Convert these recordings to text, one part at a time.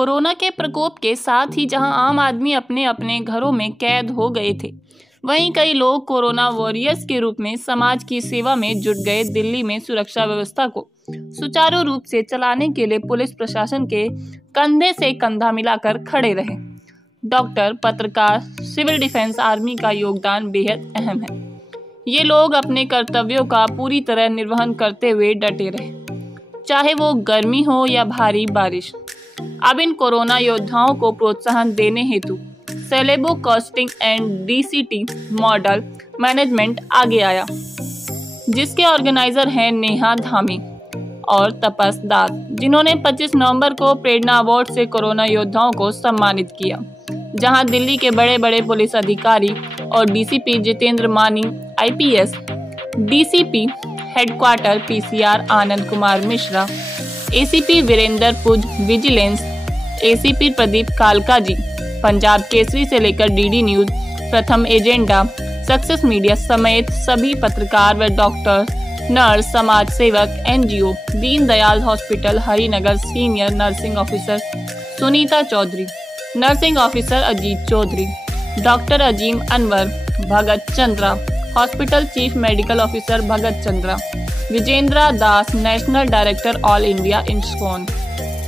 Corona के प्रकोप के साथ ही जहां आम आदमी अपने अपने घरों में कैद हो गए थे, वहीं कई लोग कोरोना वॉरियर्स के रूप में समाज की सेवा में जुट गए। दिल्ली में सुरक्षा व्यवस्था को सुचारू रूप से चलाने के लिए पुलिस प्रशासन के कंधे से कंधा मिलाकर खड़े रहे। डॉक्टर, पत्रकार, सिविल डिफेंस, आर्मी का योगदान बेहद अहम है। ये लोग अपने कर्तव्यों का पूरी तरह निर्वहन करते हुए डटे रहे, चाहे वो गर्मी हो या भारी बारिश। अब इन कोरोना योद्धाओं को प्रोत्साहन देने हेतु Celebo casting and DCT model management आगे आया, जिसके ऑर्गेनाइजर हैं नेहा धामी और तपस दास, जिन्होंने 25 नवंबर को प्रेरणा अवार्ड से कोरोना योद्धाओं को सम्मानित किया। जहां दिल्ली के बड़े बड़े पुलिस अधिकारी और डीसीपी जितेंद्र मानी IPS, DCP headquarter PCR Anand Kumar Mishra, ACP Virendra पुज विजिलेंस, ACP प्रदीप कालका जी, पंजाब केसरी से लेकर DD news, Pratham agenda, success media समेत सभी पत्रकार व डॉक्टर, नर्स, समाज सेवक, NGO, Deendayal hospital Harinagar, senior nursing officer Sunita Chaudhary, nursing officer Ajit Chaudhary, doctor Azeem Anwar, Bhagat Chandra, hospital chief medical officer Bhagat Chandra, Vijendra Das, national director all India ISKCON,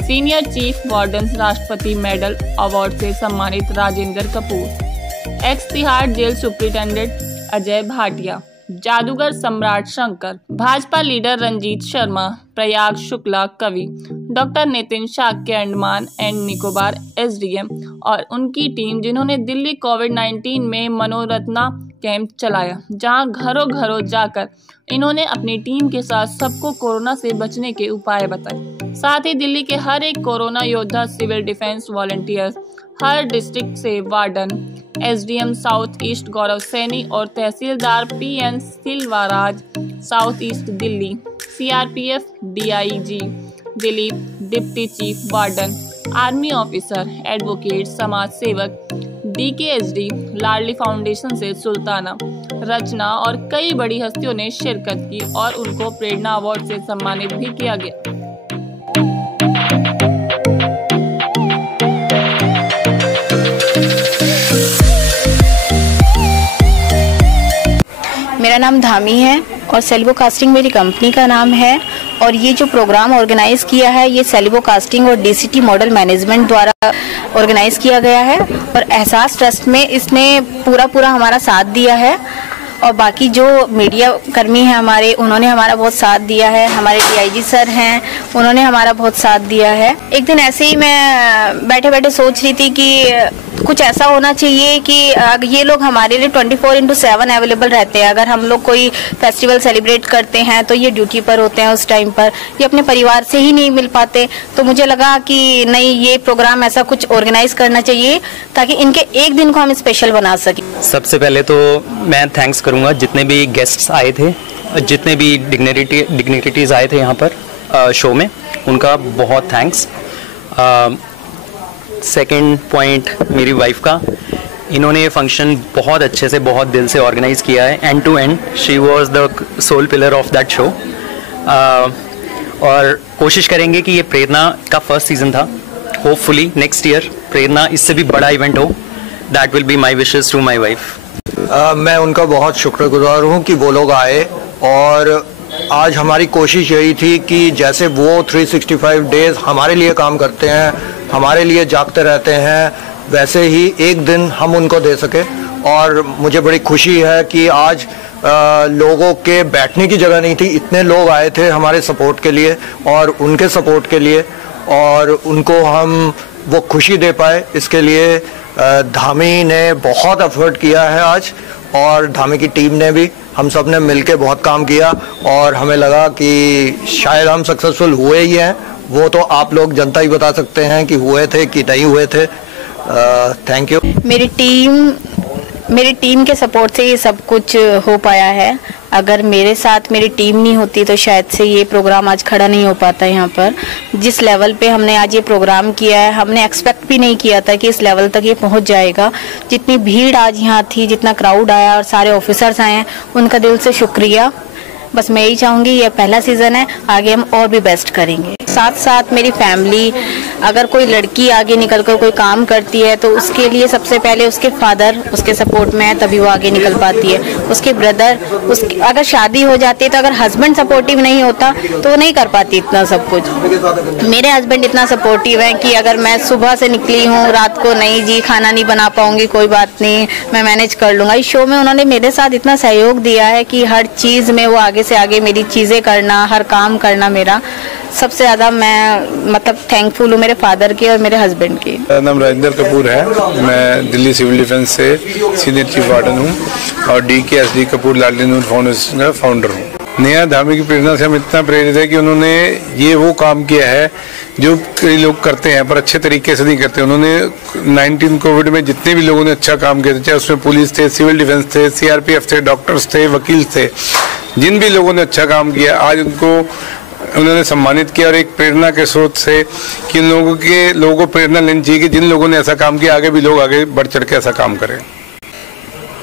senior chief warden, राष्ट्रपति मेडल अवार्ड से सम्मानित Rajendra Kapoor, ex Tihar jail superintendent Ajay Bhatia, जादूगर सम्राट शंकर, भाजपा लीडर रंजीत शर्मा, प्रयाग शुक्ला कवि, doctor Nitin Shakya Andaman and Nicobar SDM और उनकी team, जिन्होंने दिल्ली कोविड-19 में मनोरत्ना कैंप चलाया, जहां घरों घरों जाकर इन्होंने अपनी टीम के साथ सबको कोरोना से बचने के उपाय बताए। साथ ही दिल्ली के हर एक कोरोना योद्धा, सिविल डिफेंस वॉलंटियर्स, हर डिस्ट्रिक्ट से warden, SDM south east Gaurav Saini और tehsildar PN Selvaraj south east Delhi, CRPF DIG Dilip, deputy chief warden, army officer, advocate, समाज सेवक, DKSD, लाडली फाउंडेशन से सुल्ताना, रचना और कई बड़ी हस्तियों ने शिरकत की और उनको प्रेरणा अवार्ड से सम्मानित भी किया गया। मेरा नाम धामी है और सेलेबो कास्टिंग मेरी कंपनी का नाम है। और ये जो प्रोग्राम ऑर्गेनाइज किया है, ये सेलेबो कास्टिंग और DCT मॉडल मैनेजमेंट द्वारा ऑर्गेनाइज किया गया है और एहसास ट्रस्ट में इसने पूरा हमारा साथ दिया है। और बाकी जो मीडिया कर्मी हैं हमारे, उन्होंने हमारा बहुत साथ दिया है। हमारे DIG सर हैं, उन्होंने हमारा बहुत साथ दिया है। एक दिन ऐसे ही मैं बैठे बैठे सोच रही थी कि कुछ ऐसा होना चाहिए कि ये लोग हमारे लिए 24/7 अवेलेबल रहते हैं। अगर हम लोग कोई फेस्टिवल सेलिब्रेट करते हैं तो ये ड्यूटी पर होते हैं उस टाइम पर, ये अपने परिवार से ही नहीं मिल पाते। तो मुझे लगा कि नहीं, ये प्रोग्राम ऐसा कुछ ऑर्गेनाइज करना चाहिए ताकि इनके एक दिन को हम स्पेशल बना सकें। सबसे पहले तो मैं थैंक्स करूंगा जितने भी गेस्ट्स आए थे, जितने भी डिग्निटीज आए थे यहाँ पर शो में, उनका बहुत थैंक्स। सेकंड पॉइंट मेरी वाइफ का, इन्होंने ये फंक्शन बहुत अच्छे से, बहुत दिल से ऑर्गेनाइज किया है, end to end. She was the sole pillar of that show. और कोशिश करेंगे कि ये प्रेरणा का फर्स्ट सीजन था, होपफुली नेक्स्ट ईयर प्रेरणा इससे भी बड़ा इवेंट हो। That will be my wishes to my wife. मैं उनका बहुत शुक्रगुजार हूँ कि वो लोग आए और आज हमारी कोशिश यही थी कि जैसे वो 365 डेज हमारे लिए काम करते हैं, हमारे लिए जागते रहते हैं, वैसे ही एक दिन हम उनको दे सके। और मुझे बड़ी खुशी है कि आज लोगों के बैठने की जगह नहीं थी, इतने लोग आए थे हमारे सपोर्ट के लिए और उनके सपोर्ट के लिए, और उनको हम वो खुशी दे पाए। इसके लिए धामी ने बहुत एफर्ट किया है आज, और धामी की टीम ने भी, हम सब ने मिलके बहुत काम किया और हमें लगा कि शायद हम सक्सेसफुल हुए ही हैं। वो तो आप लोग जनता ही बता सकते हैं कि हुए थे कि नहीं हुए थे। Thank you. मेरी टीम के सपोर्ट से ये सब कुछ हो पाया है। अगर मेरे साथ मेरी टीम नहीं होती तो शायद से ये प्रोग्राम आज खड़ा नहीं हो पाता। यहाँ पर जिस लेवल पे हमने आज ये प्रोग्राम किया है, हमने एक्सपेक्ट भी नहीं किया था कि इस लेवल तक ये पहुँच जाएगा। जितनी भीड़ आज यहाँ थी, जितना क्राउड आया और सारे ऑफिसर्स आए हैं, उनका दिल से शुक्रिया। बस मैं यही चाहूँगी, ये पहला सीज़न है, आगे हम और भी बेस्ट करेंगे। साथ साथ मेरी फैमिली, अगर कोई लड़की आगे निकलकर कोई काम करती है तो उसके लिए सबसे पहले उसके फादर उसके सपोर्ट में है, तभी वो आगे निकल पाती है। उसके ब्रदर, उसकी अगर शादी हो जाती है तो अगर हस्बैंड सपोर्टिव नहीं होता तो वो नहीं कर पाती इतना सब कुछ। मेरे हस्बैंड इतना सपोर्टिव हैं कि अगर मैं सुबह से निकली हूँ, रात को नहीं जी खाना नहीं बना पाऊंगी, कोई बात नहीं, मैं मैनेज कर लूँगा। इस शो में उन्होंने मेरे साथ इतना सहयोग दिया है कि हर चीज़ में वो आगे से आगे मेरी चीज़ें करना, हर काम करना। मेरा सबसे ज़्यादा मैं मतलब थैंकफुल हूँ मेरे फादर की और मेरे हस्बैंड की। मेरा नाम राजेंद्र कपूर है, मैं दिल्ली सिविल डिफेंस से सीनियर चीफ वार्डन हूँ और DKSD कपूर लाडली नूर फाउंडेशन का फाउंडर हूँ। नेहा धामी की प्रेरणा से हम इतना प्रेरित है कि उन्होंने ये वो काम किया है जो कई लोग करते हैं पर अच्छे तरीके से नहीं करते। उन्होंने 19 कोविड में जितने भी लोगों ने अच्छा काम किया, चाहे उसमें पुलिस थे, सिविल डिफेंस थे, CRPF थे, डॉक्टर्स थे, वकील थे, जिन भी लोगों ने अच्छा काम किया आज उनको उन्होंने सम्मानित किया। और एक प्रेरणा के स्रोत से कि लोगों को प्रेरणा लेनी चाहिए कि जिन लोगों ने ऐसा काम किया आगे भी लोग आगे बढ़ चढ़ के ऐसा काम करें।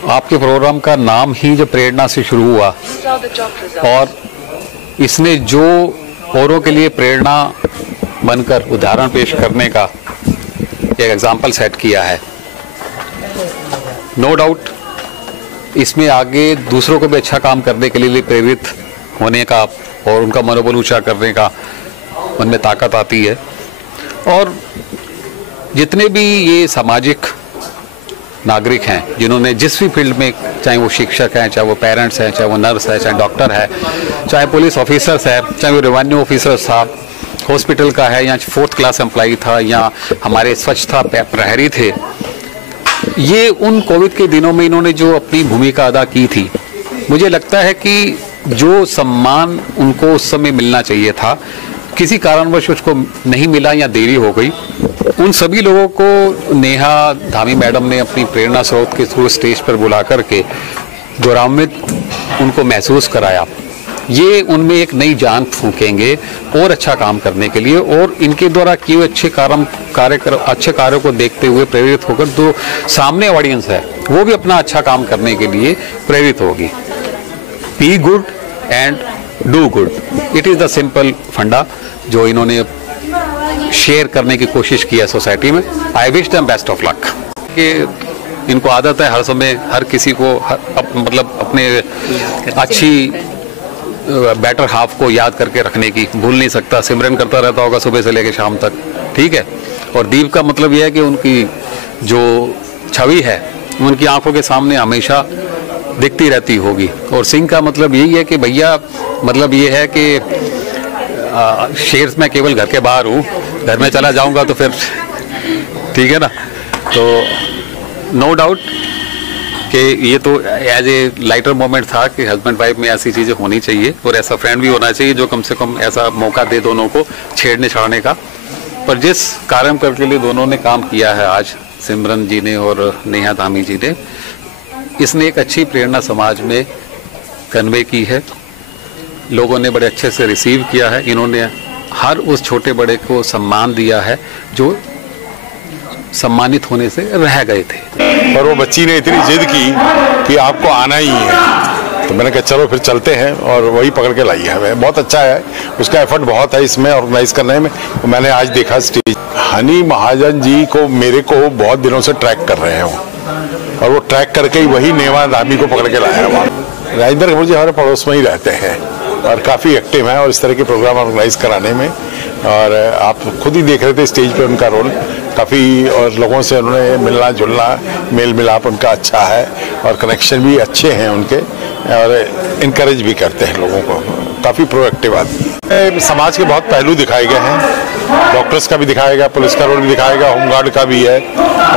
आपके प्रोग्राम का नाम ही जो प्रेरणा से शुरू हुआ और इसने जो औरों के लिए प्रेरणा बनकर उदाहरण पेश करने का एक एग्जाम्पल सेट किया है, नो डाउट इसमें आगे दूसरों को भी अच्छा काम करने के लिए प्रेरित होने का और उनका मनोबल ऊंचा करने का उनमें ताकत आती है। और जितने भी ये सामाजिक नागरिक हैं जिन्होंने जिस भी फील्ड में, चाहे वो शिक्षक हैं, चाहे वो पेरेंट्स हैं, चाहे वो नर्स है, चाहे डॉक्टर है, चाहे पुलिस ऑफिसर्स है, चाहे वो रेवेन्यू ऑफिसर्स था, हॉस्पिटल का है, या 4th क्लास एम्प्लॉई था, या हमारे स्वच्छता प्रहरी थे, ये उन कोविड के दिनों में इन्होंने जो अपनी भूमिका अदा की थी, मुझे लगता है कि जो सम्मान उनको उस समय मिलना चाहिए था, किसी कारणवश उसको नहीं मिला या देरी हो गई। उन सभी लोगों को नेहा धामी मैडम ने अपनी प्रेरणा स्रोत के थ्रू स्टेज पर बुला करके गौरवान्वित उनको महसूस कराया। ये उनमें एक नई जान फूकेंगे और अच्छा काम करने के लिए, और इनके द्वारा किए हुए अच्छे कार्यों को देखते हुए प्रेरित होकर जो सामने ऑडियंस है वो भी अपना अच्छा काम करने के लिए प्रेरित होगी। Be good and do good, it is the simple फंडा जो इन्होंने शेयर करने की कोशिश की है सोसाइटी में। I wish them best of luck. कि इनको आदत है हर समय हर किसी को मतलब अपने अच्छी बेटर हाफ को याद करके रखने की, भूल नहीं सकता। सिमरन करता रहता होगा सुबह से लेकर शाम तक, ठीक है। और दीप का मतलब यह है कि उनकी जो छवि है उनकी आंखों के सामने हमेशा दिखती रहती होगी। और सिंह का मतलब यही है कि भैया, मतलब ये है कि शेर मैं केवल घर के बाहर हूँ, घर में चला जाऊँगा तो फिर ठीक है ना। तो नो डाउट कि ये तो एज ए लाइटर मोमेंट था कि हस्बैंड वाइफ में ऐसी चीज़ें होनी चाहिए और ऐसा फ्रेंड भी होना चाहिए जो कम से कम ऐसा मौका दे दोनों को छेड़ने छाड़ने का। पर जिस कार्य के लिए दोनों ने काम किया है आज, सिमरन जी ने और नेहा धामी जी ने, इसने एक अच्छी प्रेरणा समाज में कन्वे की है। लोगों ने बड़े अच्छे से रिसीव किया है। इन्होंने हर उस छोटे बड़े को सम्मान दिया है जो सम्मानित होने से रह गए थे। और वो बच्ची ने इतनी जिद की कि आपको आना ही है, तो मैंने कहा चलो फिर चलते हैं, और वही पकड़ के लाई है। बहुत अच्छा है, उसका एफर्ट बहुत है इसमें ऑर्गेनाइज करने में। तो मैंने आज देखा स्टेज, हनी महाजन जी को मेरे को बहुत दिनों से ट्रैक कर रहे हैं और वो ट्रैक करके ही वही नेहा धामी को पकड़ के लाया वहाँ। राजेंद्र कपूर जी हमारे पड़ोस में ही रहते हैं और काफ़ी एक्टिव हैं और इस तरह के प्रोग्राम ऑर्गेनाइज कराने में। और आप खुद ही देख रहे थे स्टेज पे उनका रोल काफ़ी, और लोगों से उन्होंने मिलना जुलना, मेल मिलाप उनका अच्छा है और कनेक्शन भी अच्छे हैं उनके, और इनकरेज भी करते हैं लोगों को। काफ़ी प्रोएक्टिव आदमी। समाज के बहुत पहलू दिखाए गए हैं, डॉक्टर्स का भी दिखाया गया, पुलिस का रोल भी दिखाया गया, होमगार्ड का भी है,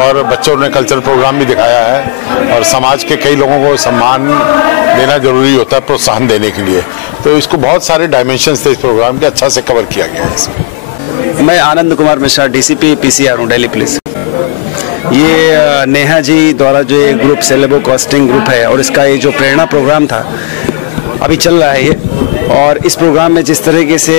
और बच्चों ने कल्चरल प्रोग्राम भी दिखाया है। और समाज के कई लोगों को सम्मान देना जरूरी होता है प्रोत्साहन देने के लिए, तो इसको बहुत सारे डायमेंशंस थे इस प्रोग्राम के, अच्छा से कवर किया गया है इसमें। मैं आनंद कुमार मिश्रा, DCP PCR हूँ, दिल्ली पुलिस। ये नेहा जी द्वारा जो ये ग्रुप सेलेबो कास्टिंग ग्रुप है और इसका ये जो प्रेरणा प्रोग्राम था अभी चल रहा है ये, और इस प्रोग्राम में जिस तरीके से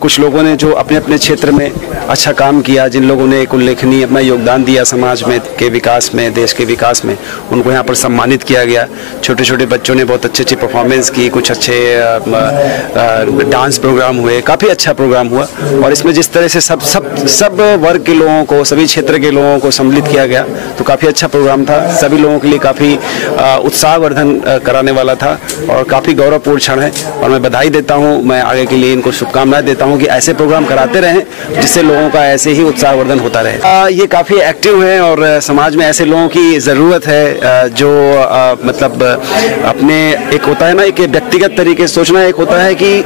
कुछ लोगों ने जो अपने अपने क्षेत्र में अच्छा काम किया, जिन लोगों ने एक उल्लेखनीय अपना योगदान दिया समाज में के विकास में, देश के विकास में, उनको यहाँ पर सम्मानित किया गया। छोटे छोटे बच्चों ने बहुत अच्छी अच्छी परफॉर्मेंस की, कुछ अच्छे डांस प्रोग्राम हुए, काफ़ी अच्छा प्रोग्राम हुआ। और इसमें जिस तरह से सब वर्ग के लोगों को, सभी क्षेत्र के लोगों को सम्मिलित किया गया, तो काफ़ी अच्छा प्रोग्राम था। सभी लोगों के लिए काफ़ी उत्साहवर्धन कराने वाला था और काफ़ी गौरवपूर्ण क्षण है। और मैं बधाई देता हूँ, मैं आगे के लिए इनको शुभकामनाएं देता हूँ कि ऐसे प्रोग्राम कराते रहें जिससे लोगों का ऐसे ही उत्साहवर्धन होता रहे। ये काफ़ी एक्टिव हैं और समाज में ऐसे लोगों की ज़रूरत है जो मतलब अपने, एक होता है ना, एक व्यक्तिगत तरीके से सोचना, एक होता है कि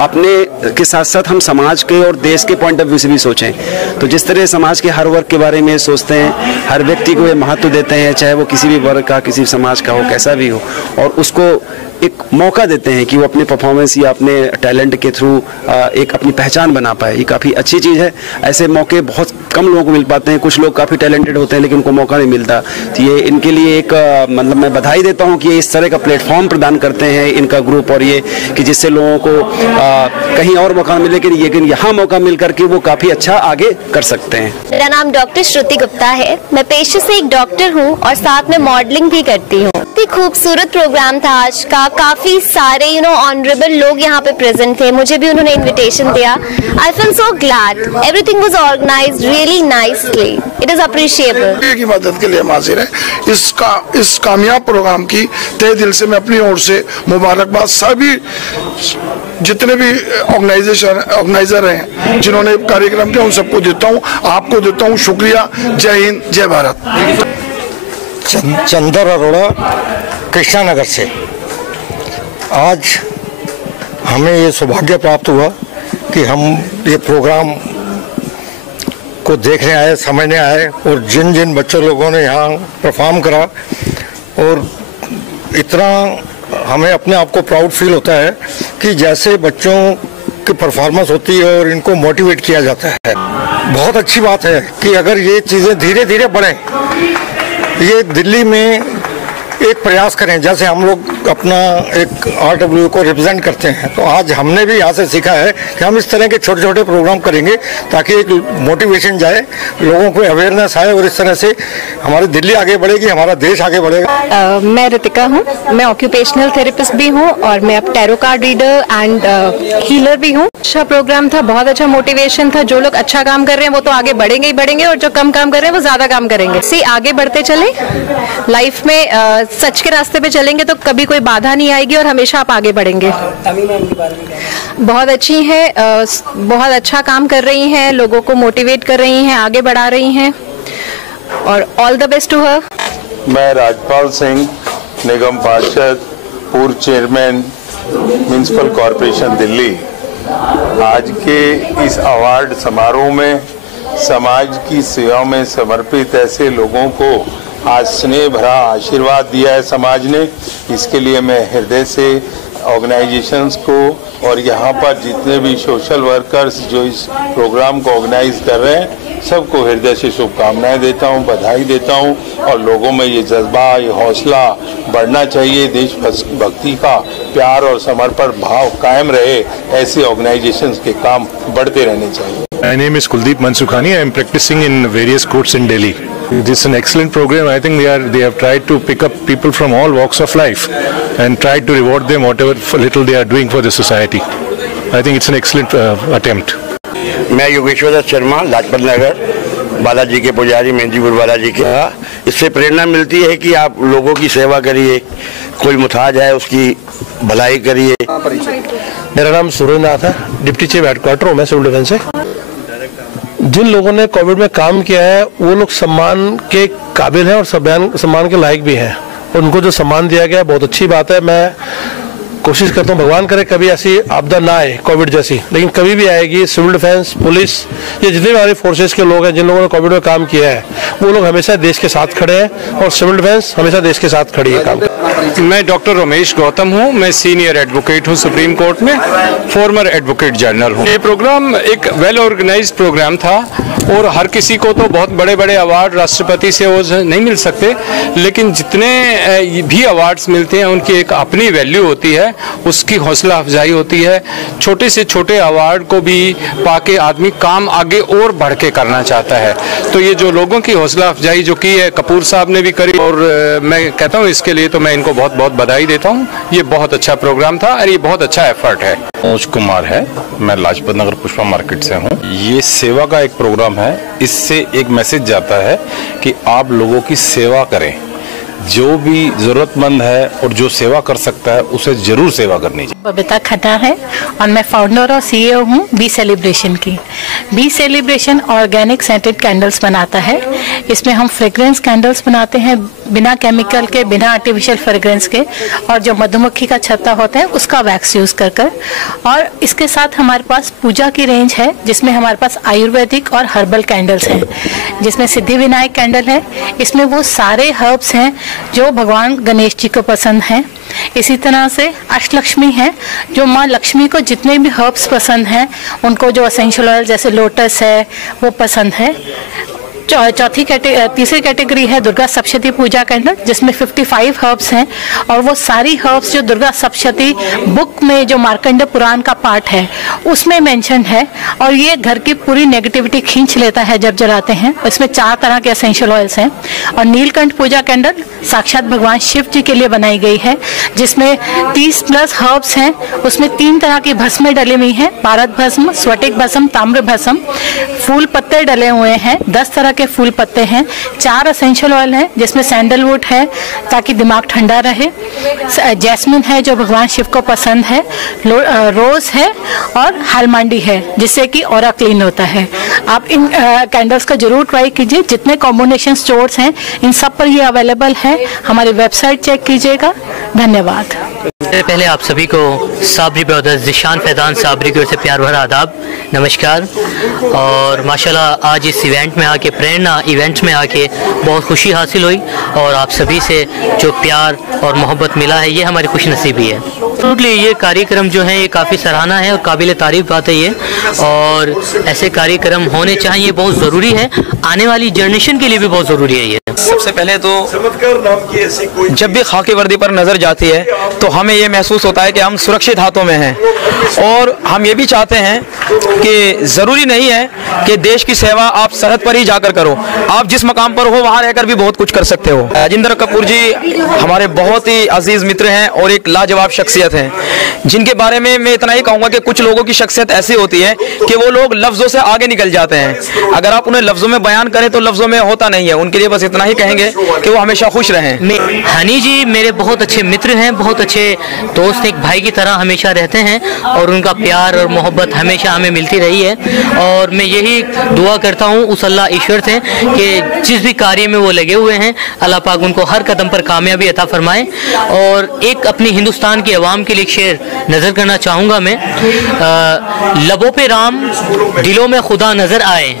अपने के साथ साथ हम समाज के और देश के पॉइंट ऑफ व्यू से भी सोचें। तो जिस तरह समाज के हर वर्ग के बारे में सोचते हैं, हर व्यक्ति को ये महत्व देते हैं, चाहे वो किसी भी वर्ग का, किसी समाज का हो, कैसा भी हो, और उसको एक मौका देते हैं कि वो अपने परफॉर्मेंस या अपने टैलेंट के थ्रू एक अपनी पहचान बना पाए। ये काफ़ी अच्छी चीज़ है। ऐसे मौके बहुत कम लोगों को मिल पाते हैं। कुछ लोग काफ़ी टैलेंटेड होते हैं लेकिन उनको मौका नहीं मिलता। तो ये इनके लिए एक मतलब मैं बधाई देता हूँ कि ये इस तरह का प्लेटफॉर्म प्रदान करते हैं इनका ग्रुप, और ये कि जिससे लोगों को कहीं और मौका मिले, लेकिन यहाँ मौका मिल करके वो काफ़ी अच्छा आगे कर सकते हैं। मेरा नाम डॉक्टर श्रुति गुप्ता है। मैं पेशे से एक डॉक्टर हूँ और साथ में मॉडलिंग भी करती हूँ। खूबसूरत प्रोग्राम था आज का। काफी सारे ऑनरेबल लोग यहाँ पे प्रेजेंट थे। मुझे भी उन्होंने इनविटेशन दिया। I feel so glad. Everything was organised really nicely. It is appreciable. की मदद के लिए हम हाजिर हैं। इस कामयाब प्रोग्राम की तहे दिल से मैं अपनी ओर से मुबारकबाद सभी जितने भी ऑर्गेनाइजर हैं जिन्होंने कार्यक्रम किया, उन सबको देता हूँ। आपको देता हूँ शुक्रिया। जय हिंद, जय भारत। चंदर अरोड़ा, कृष्णा नगर से। आज हमें ये सौभाग्य प्राप्त हुआ कि हम ये प्रोग्राम को देखने आए, समझने आए, और जिन जिन बच्चों लोगों ने यहाँ परफॉर्म करा, और इतना हमें अपने आप को प्राउड फील होता है कि जैसे बच्चों की परफॉर्मेंस होती है और इनको मोटिवेट किया जाता है। बहुत अच्छी बात है कि अगर ये चीज़ें धीरे धीरे बढ़ें, ये दिल्ली में एक प्रयास करें। जैसे हम लोग अपना एक RW को रिप्रेजेंट करते हैं, तो आज हमने भी यहाँ से सीखा है कि हम इस तरह के छोटे छोटे प्रोग्राम करेंगे ताकि एक मोटिवेशन जाए, लोगों को अवेयरनेस आए, और इस तरह से हमारी दिल्ली आगे बढ़ेगी, हमारा देश आगे बढ़ेगा। मैं रितिका हूँ। मैं ऑक्यूपेशनल थेरेपिस्ट भी हूँ और मैं अब tarot card reader and healer भी हूँ। अच्छा प्रोग्राम था, बहुत अच्छा मोटिवेशन था। जो लोग अच्छा काम कर रहे हैं वो तो आगे बढ़ेंगे ही बढ़ेंगे, और जो कम काम कर रहे हैं वो ज्यादा काम करेंगे। इसी आगे बढ़ते चले, लाइफ में सच के रास्ते पे चलेंगे तो कभी कोई बाधा नहीं आएगी और हमेशा आप आगे बढ़ेंगे। बहुत अच्छी है, बहुत अच्छा काम कर रही हैं, लोगों को मोटिवेट कर रही हैं, आगे बढ़ा रही हैं, और all the best to her. मैं राजपाल सिंह, निगम पार्षद, पूर्व चेयरमैन म्युनिसिपल कॉरपोरेशन दिल्ली। आज के इस अवार्ड समारोह में समाज की सेवा में समर्पित ऐसे लोगों को आज स्नेह भरा आशीर्वाद दिया है समाज ने। इसके लिए मैं हृदय से ऑर्गेनाइजेशंस को और यहाँ पर जितने भी सोशल वर्कर्स जो इस प्रोग्राम को ऑर्गेनाइज कर रहे हैं, सबको हृदय से शुभकामनाएं देता हूँ, बधाई देता हूँ। और लोगों में ये जज्बा, ये हौसला बढ़ना चाहिए, देशभक्ति का प्यार और समर्पण भाव कायम रहे, ऐसे ऑर्गेनाइजेशंस के काम बढ़ते रहने चाहिए। My name is Kuldeep Mansukhani. I am practicing in various courts in Delhi. This is an excellent program. I think they have tried to pick up people from all walks of life and tried to reward them whatever little they are doing for the society. I think it's an excellent attempt. मैं योगेश्वर दत्त शर्मा, लाजपत नगर, बालाजी के पुजारी, मेहंदीपुर बालाजी के। इससे प्रेरणा मिलती है कि आप लोगों की सेवा करिए, कोई मुताज है उसकी भलाई करिए। मेरा नाम सुरेंद्रनाथ है, डिप्टी चीफ हेडक्वार्टर हूँ मैं सिविल डिफेंस से। जिन लोगों ने कोविड में काम किया है वो लोग सम्मान के काबिल हैं और सम्मान के लायक भी हैं। उनको जो सम्मान दिया गया है बहुत अच्छी बात है। मैं कोशिश करता हूँ भगवान करे कभी ऐसी आपदा ना आए कोविड जैसी, लेकिन कभी भी आएगी। सिविल डिफेंस, पुलिस, ये जितने भी हमारे फोर्सेस के लोग हैं जिन लोगों ने कोविड में काम किया है वो लोग हमेशा देश के साथ खड़े हैं और सिविल डिफेंस हमेशा देश के साथ खड़ी है काम। मैं डॉक्टर रमेश गौतम हूँ, मैं सीनियर एडवोकेट हूँ सुप्रीम कोर्ट में, फॉर्मर एडवोकेट जनरल हूँ। ये प्रोग्राम एक वेल ऑर्गेनाइज्ड प्रोग्राम था और हर किसी को तो बहुत बड़े बड़े अवार्ड राष्ट्रपति से वो नहीं मिल सकते, लेकिन जितने भी अवार्ड्स मिलते हैं उनकी एक अपनी वैल्यू होती है उसकी हौसला अफजाई होती है। छोटे से छोटे अवार्ड को भी पाके आदमी काम आगे और बढ़ के करना चाहता है। तो ये जो लोगों की हौसला अफजाई जो की है कपूर साहब ने भी करी, और मैं कहता हूँ इसके लिए तो मैं इनको बहुत बहुत बधाई देता हूँ। ये बहुत अच्छा प्रोग्राम था और ये बहुत अच्छा एफर्ट है। मनोज कुमार है, मैं लाजपत नगर पुष्पा मार्केट से हूँ। ये सेवा का एक प्रोग्राम है, इससे एक मैसेज जाता है कि आप लोगों की सेवा करें। जो भी जरूरतमंद है और जो सेवा कर सकता है उसे जरूर सेवा करनी चाहिए। बबीता खन्ना है और मैं फाउंडर और सीईओ हूँ बी सेलिब्रेशन की। B celebration organic scented candles बनाता है। इसमें हम फ्रेग्रेंस कैंडल्स बनाते हैं बिना केमिकल के, बिना आर्टिफिशियल फ्रेग्रेंस के, और जो मधुमक्खी का छत्ता होता है उसका वैक्स यूज कर। और इसके साथ हमारे पास पूजा की रेंज है जिसमें हमारे पास आयुर्वेदिक और हर्बल कैंडल्स हैं, जिसमें सिद्धि विनायक कैंडल है। इसमें वो सारे हर्ब्स हैं जो भगवान गणेश जी को पसंद हैं। इसी तरह से अष्टलक्ष्मी है, जो माँ लक्ष्मी को जितने भी हर्ब्स पसंद हैं उनको जो एसेंशियल ऑयल जैसे लोटस है वो पसंद है। तीसरी कैटेगरी है दुर्गा सप्तशती पूजा कैंडल, जिसमें 55 हर्ब्स हैं और वो सारी हर्ब्स जो दुर्गा सप्तशती बुक में जो मार्कंड पुराण का पार्ट है उसमें मेंशन है, और ये घर की पूरी नेगेटिविटी खींच लेता है जब जलाते हैं। इसमें 4 तरह के एसेंशियल ऑयल्स हैं। और नीलकंठ पूजा कैंडल साक्षात भगवान शिव जी के लिए बनाई गई है, जिसमें 30+ हर्ब्स हैं। उसमें 3 तरह की भस्में डली हुई हैं, पारद भस्म, स्फटिक भस्म, ताम्र भस्म। फूल पत्ते डले हुए हैं, 10 तरह के फूल पत्ते हैं। 4 एसेंशियल ऑयल हैं जिसमें सैंडलवुड है ताकि दिमाग ठंडा रहे, जैस्मिन है जो भगवान शिव को पसंद है, रोज है और हालमांडी है जिससे कि ऑरा क्लीन होता है। आप इन कैंडल्स का जरूर ट्राई कीजिए। जितने कॉम्बिनेशन स्टोर्स हैं इन सब पर ये अवेलेबल है। हमारी वेबसाइट चेक कीजिएगा। धन्यवाद। पहले आप सभी को साबरी ब्रदर्स जिशान फैजान साबरी की ओर से प्यार भरा आदाब, नमस्कार। और माशाल्लाह आज इस इवेंट में आके, प्रेरणा इवेंट में आके बहुत खुशी हासिल हुई, और आप सभी से जो प्यार और मोहब्बत मिला है ये हमारी खुशनसीबी है। टोटली ये कार्यक्रम जो है ये काफ़ी सराहना है और काबिल तारीफ बात है ये, और ऐसे कार्यक्रम होने चाहिए, बहुत ज़रूरी है। आने वाली जनरेशन के लिए भी बहुत ज़रूरी है ये। सबसे पहले तो जब भी खाकी वर्दी पर नज़र जाती है तो हमें ये महसूस होता है कि हम सुरक्षित हाथों में हैं, और हम ये भी चाहते हैं कि ज़रूरी नहीं है कि देश की सेवा आप सरहद पर ही जाकर करो, आप जिस मकाम पर हो वहाँ रहकर भी बहुत कुछ कर सकते हो। राजेंद्र कपूर जी हमारे बहुत ही अजीज़ मित्र हैं और एक लाजवाब शख्सियत हैं, जिनके बारे में मैं इतना ही कहूँगा कि कुछ लोगों की शख्सियत ऐसी होती है कि वो लोग लफ्ज़ों से आगे निकल जाते हैं। अगर आप उन्हें लफ्ज़ों में बयान करें तो लफ्ज़ों में होता नहीं है। उनके लिए बस इतना ही कहेंगे कि वो हमेशा खुश रहें। हनी जी मेरे बहुत अच्छे मित्र हैं, बहुत अच्छे दोस्त, एक भाई की तरह हमेशा रहते हैं, और उनका प्यार और मोहब्बत हमेशा हमें मिलती रही है। और मैं यही दुआ करता हूँ उस अल्लाह ईश्वर से कि जिस भी कार्य में वो लगे हुए हैं अल्लाह पाक उनको हर कदम पर कामयाबी अता फरमाए। और एक अपनी हिंदुस्तान की आवाम के लिए एक शेर नज़र करना चाहूँगा मैं। लबों पे राम दिलों में खुदा नज़र आए,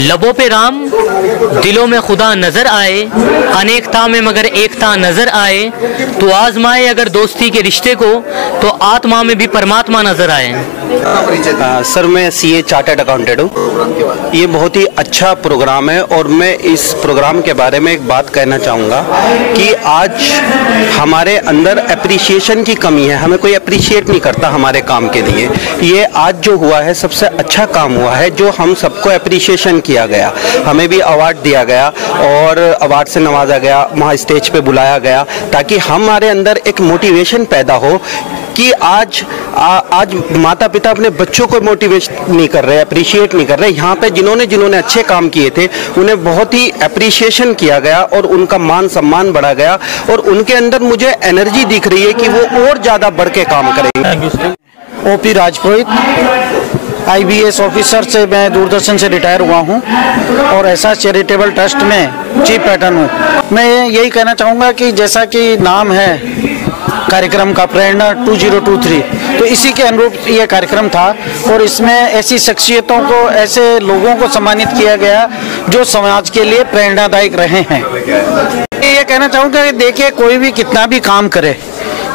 लबों पे राम दिलों में खुदा नज़र आए, अनेकता में मगर एकता नज़र आए, तो आजमाए अगर दोस्ती के रिश्ते को तो आत्मा में भी परमात्मा नज़र आए। सर मैं सीए चार्टर्ड अकाउंटेंट हूँ। ये बहुत ही अच्छा प्रोग्राम है, और मैं इस प्रोग्राम के बारे में एक बात कहना चाहूँगा कि आज हमारे अंदर अप्रिसिएशन की कमी है, हमें कोई अप्रिशिएट नहीं करता हमारे काम के लिए। ये आज जो हुआ है सबसे अच्छा काम हुआ है, जो हम सबको अप्रिसिएशन किया गया, हमें भी अवार्ड दिया गया और अवार्ड से नवाजा गया, वहाँ स्टेज पे बुलाया गया, ताकि हमारे अंदर एक मोटिवेशन पैदा हो कि आज माता पिता अपने बच्चों को मोटिवेट नहीं कर रहे, अप्रिशिएट नहीं कर रहे। यहाँ पे जिन्होंने अच्छे काम किए थे उन्हें बहुत ही अप्रिशिएशन किया गया और उनका मान सम्मान बढ़ा गया, और उनके अंदर मुझे एनर्जी दिख रही है कि वो और ज़्यादा बढ़ के काम करेंगे। ओपी राजपुरोहित, IBS ऑफिसर से मैं दूरदर्शन से रिटायर हुआ हूँ और ऐसा चैरिटेबल ट्रस्ट में चीफ पैटर्न हूँ। मैं यही कहना चाहूँगा कि जैसा कि नाम है कार्यक्रम का प्रेरणा 2023, तो इसी के अनुरूप ये कार्यक्रम था, और इसमें ऐसी शख्सियतों को, ऐसे लोगों को सम्मानित किया गया जो समाज के लिए प्रेरणादायक रहे हैं। ये कहना चाहूँगा कि देखिए, कोई भी कितना भी काम करे,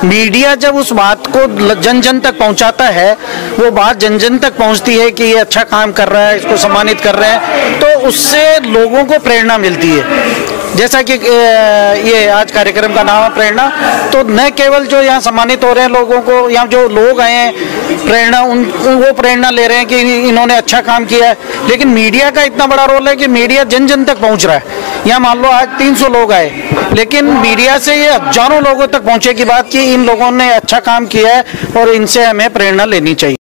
मीडिया जब उस बात को जन जन तक पहुंचाता है, वो बात जन जन तक पहुंचती है कि ये अच्छा काम कर रहा है, इसको सम्मानित कर रहे हैं, तो उससे लोगों को प्रेरणा मिलती है। जैसा कि ये आज कार्यक्रम का नाम है प्रेरणा, तो न केवल जो यहाँ सम्मानित हो रहे हैं लोगों को, यहाँ जो लोग आए हैं प्रेरणा वो प्रेरणा ले रहे हैं कि इन्होंने अच्छा काम किया है, लेकिन मीडिया का इतना बड़ा रोल है कि मीडिया जन जन तक पहुँच रहा है। यहाँ मान लो आज 300 लोग आए, लेकिन मीडिया से ये हजारों लोगों तक पहुँचे की बात कि इन लोगों ने अच्छा काम किया है और इनसे हमें प्रेरणा लेनी चाहिए।